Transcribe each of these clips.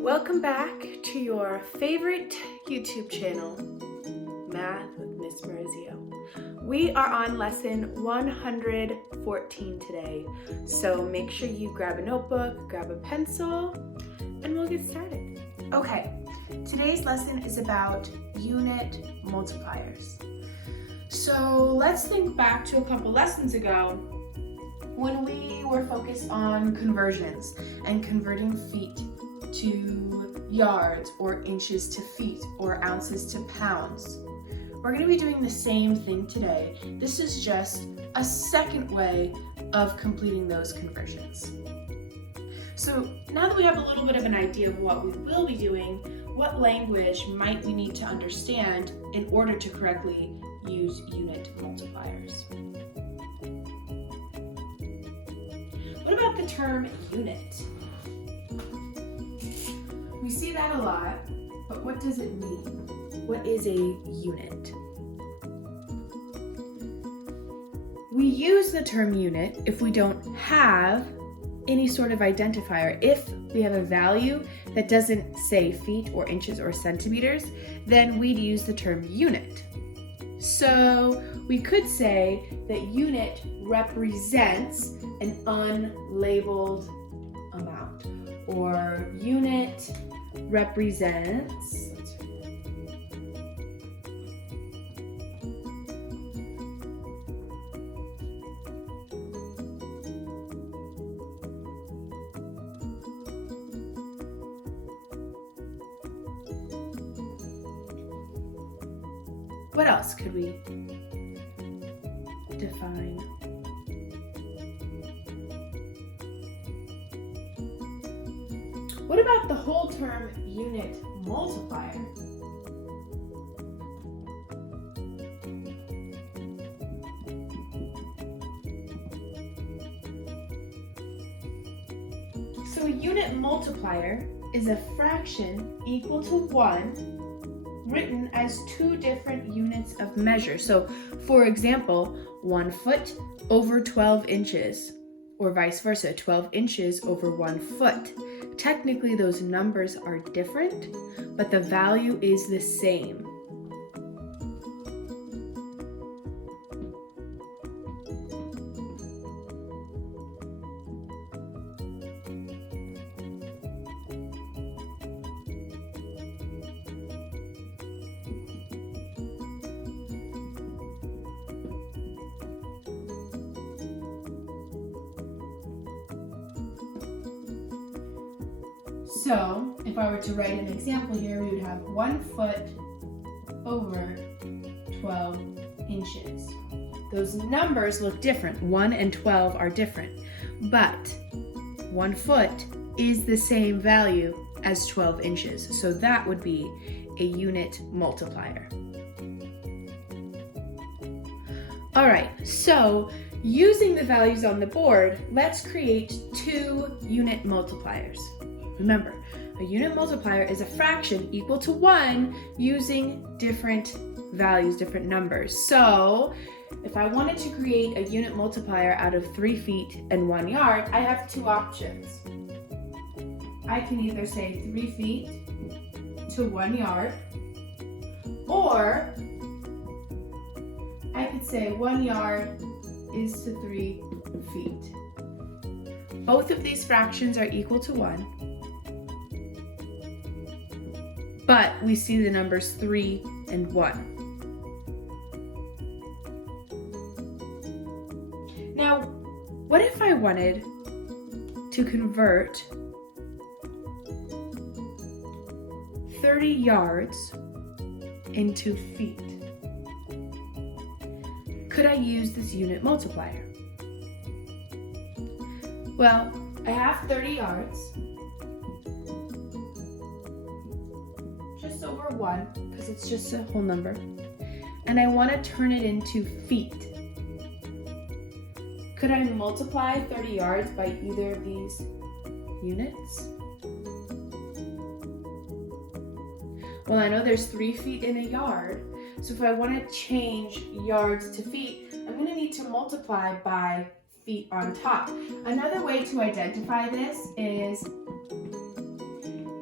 Welcome back to your favorite YouTube channel, Math with Miss Marizio. We are on lesson 114 today, so make sure you grab a notebook, grab a pencil, and we'll get started. Okay, today's lesson is about unit multipliers. So let's think back to a couple lessons ago when we were focused on conversions and converting feet to yards or inches to feet or ounces to pounds. We're going to be doing the same thing today. This is just a second way of completing those conversions. So now that we have a little bit of an idea of what we will be doing, what language might we need to understand in order to correctly use unit multipliers? What about the term unit? We see that a lot, but what does it mean? What is a unit? We use the term unit if we don't have any sort of identifier. If we have a value that doesn't say feet or inches or centimeters, then we'd use the term unit. So we could say that unit represents an unlabeled amount, or unit represents what else could we define? What about the whole term unit multiplier? So a unit multiplier is a fraction equal to 1 written as two different units of measure. So for example, 1 foot over 12 inches, or vice versa, 12 inches over 1 foot. Technically, those numbers are different, but the value is the same. So, if I were to write an example here, we would have 1 foot over 12 inches. Those numbers look different. 1 and 12 are different, but 1 foot is the same value as 12 inches. So that would be a unit multiplier. All right, so using the values on the board, let's create two unit multipliers. Remember, a unit multiplier is a fraction equal to 1 using different values, different numbers. So if I wanted to create a unit multiplier out of 3 feet and 1 yard, I have two options. I can either say 3 feet to 1 yard, or I could say 1 yard is to 3 feet. Both of these fractions are equal to 1. But we see the numbers 3 and 1. Now, what if I wanted to convert 30 yards into feet? Could I use this unit multiplier? Well, I have 30 yards. Just over 1, because it's just a whole number. And I want to turn it into feet. Could I multiply 30 yards by either of these units? Well, I know there's 3 feet in a yard, so if I want to change yards to feet, I'm going to need to multiply by feet on top. Another way to identify this is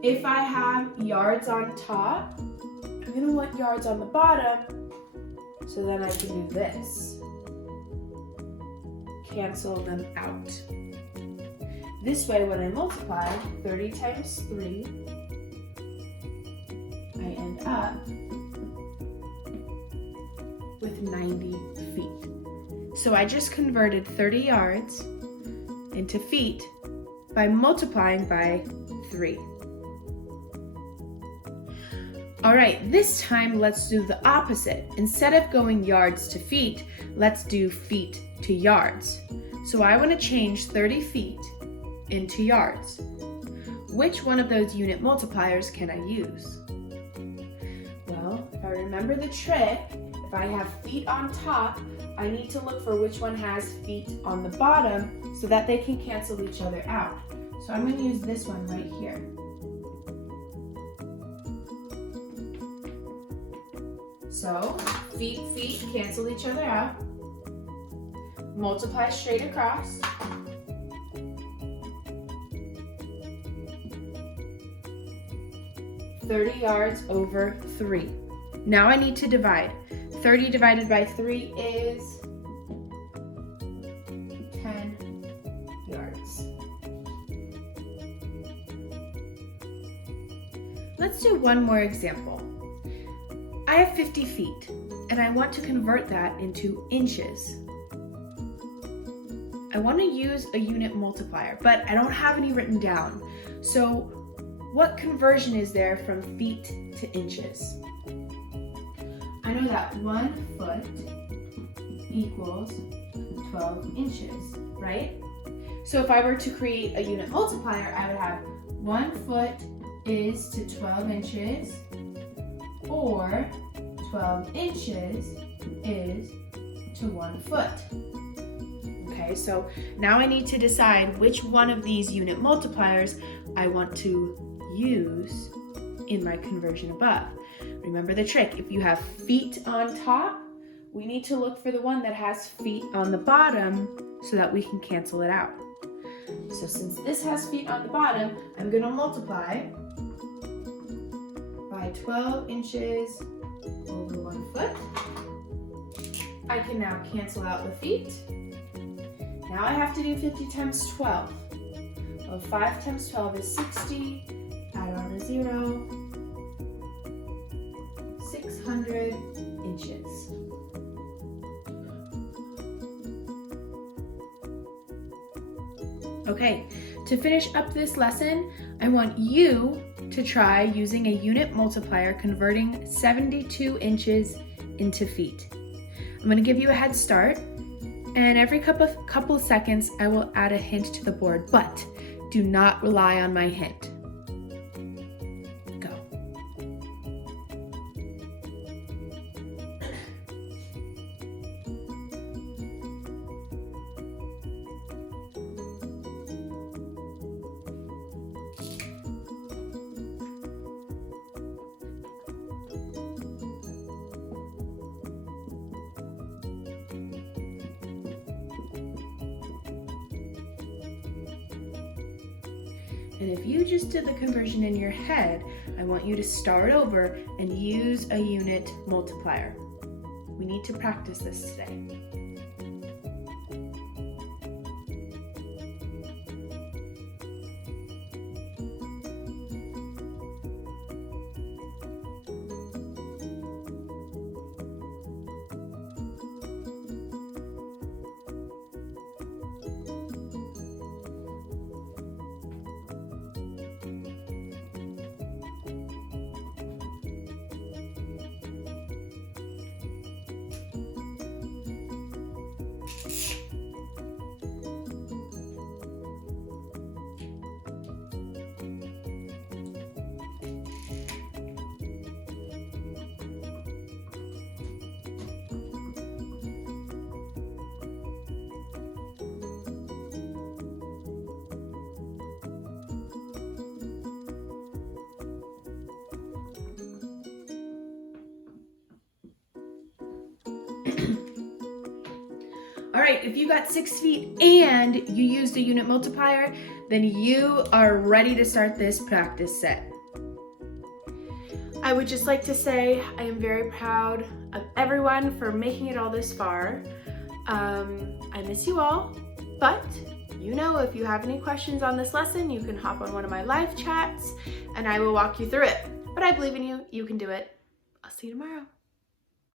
If I have yards on top, I'm gonna want yards on the bottom, so then I can do this. Cancel them out. This way, when I multiply 30 times 3, I end up with 90 feet. So I just converted 30 yards into feet by multiplying by 3. All right, this time let's do the opposite. Instead of going yards to feet, let's do feet to yards. So I want to change 30 feet into yards. Which one of those unit multipliers can I use? Well, if I remember the trick, if I have feet on top, I need to look for which one has feet on the bottom so that they can cancel each other out. So I'm going to use this one right here. So feet cancel each other out. Multiply straight across. $30 yards over 3. Now I need to divide. 30 divided by 3 is 10 yards. Let's do one more example. I have 50 feet and I want to convert that into inches. I want to use a unit multiplier, but I don't have any written down. So what conversion is there from feet to inches? I know that 1 foot equals 12 inches, right? So if I were to create a unit multiplier, I would have 1 foot is to 12 inches, or 12 inches is to 1 foot. Okay, so now I need to decide which one of these unit multipliers I want to use in my conversion above. Remember the trick, if you have feet on top, we need to look for the one that has feet on the bottom so that we can cancel it out. So since this has feet on the bottom, I'm going to multiply by 12 inches over 1 foot. I can now cancel out the feet. Now I have to do 50 times 12. Well, 5 times 12 is 60. Add on a 0. 600 inches. Okay, to finish up this lesson, I want you to try using a unit multiplier converting 72 inches into feet. I'm going to give you a head start, and every couple of seconds I will add a hint to the board, but do not rely on my hint. Go. And if you just did the conversion in your head, I want you to start over and use a unit multiplier. We need to practice this today. All right, if you got 6 feet and you used a unit multiplier, then you are ready to start this practice set. I would just like to say I am very proud of everyone for making it all this far. I miss you all, but you know, if you have any questions on this lesson, you can hop on one of my live chats and I will walk you through it. But I believe in you, you can do it. I'll see you tomorrow.